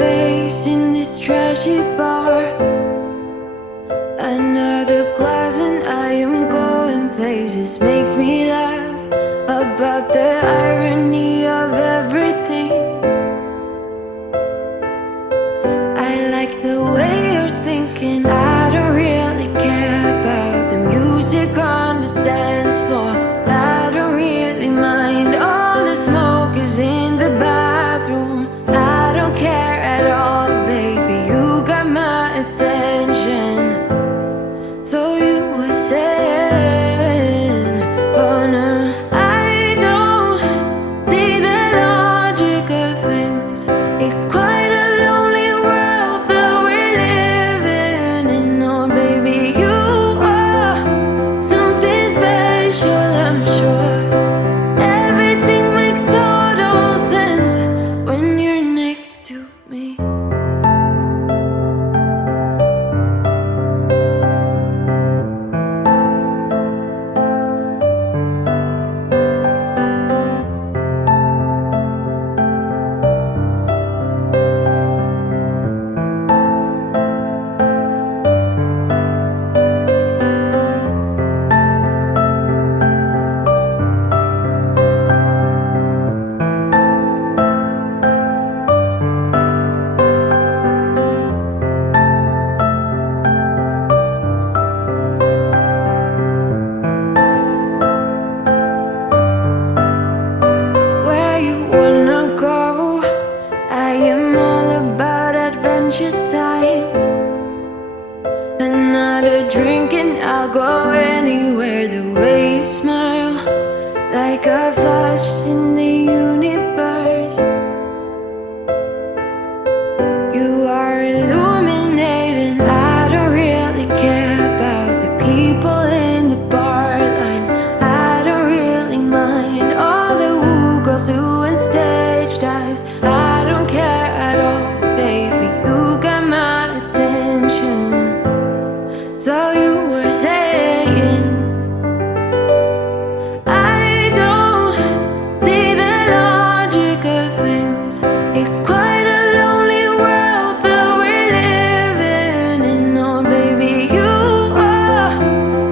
face in this trashy bar. Another glass and I am going places. Makes me laugh about the irony of everything. I like the way you're thinking. I don't really care about the music on the dance floor. I don't really mind. All the smoke is in the bathroom. I don't care at all, baby. You got my attention. So you were saying, oh no, I don't see the logic of things. It's quite a lonely world that we're living in. Oh baby, you are something special, I'm sure. Everything makes total sense when you're next to me. Where you wanna go? I am all about adventure times. Another drink and I'll go anywhere. The way you smile, like a flash in the universe. You are illuminating. I don't really care about the people in the bar line. I don't really mind all the woo girls doing stage dives. I don't care at all, baby. You got my attention. So you were saying, I don't see the logic of things. It's quite a lonely world that we're living in. Oh baby, you are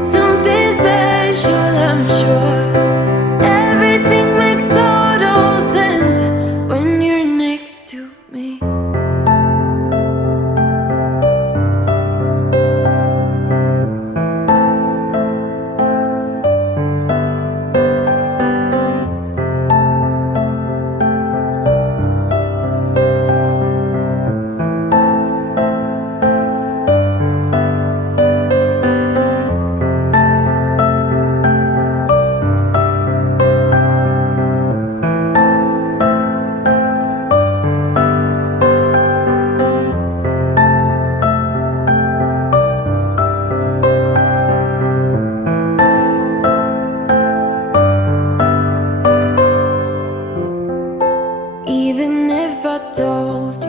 something special, I'm sure. Everything makes total sense when you're next to me. Even if I told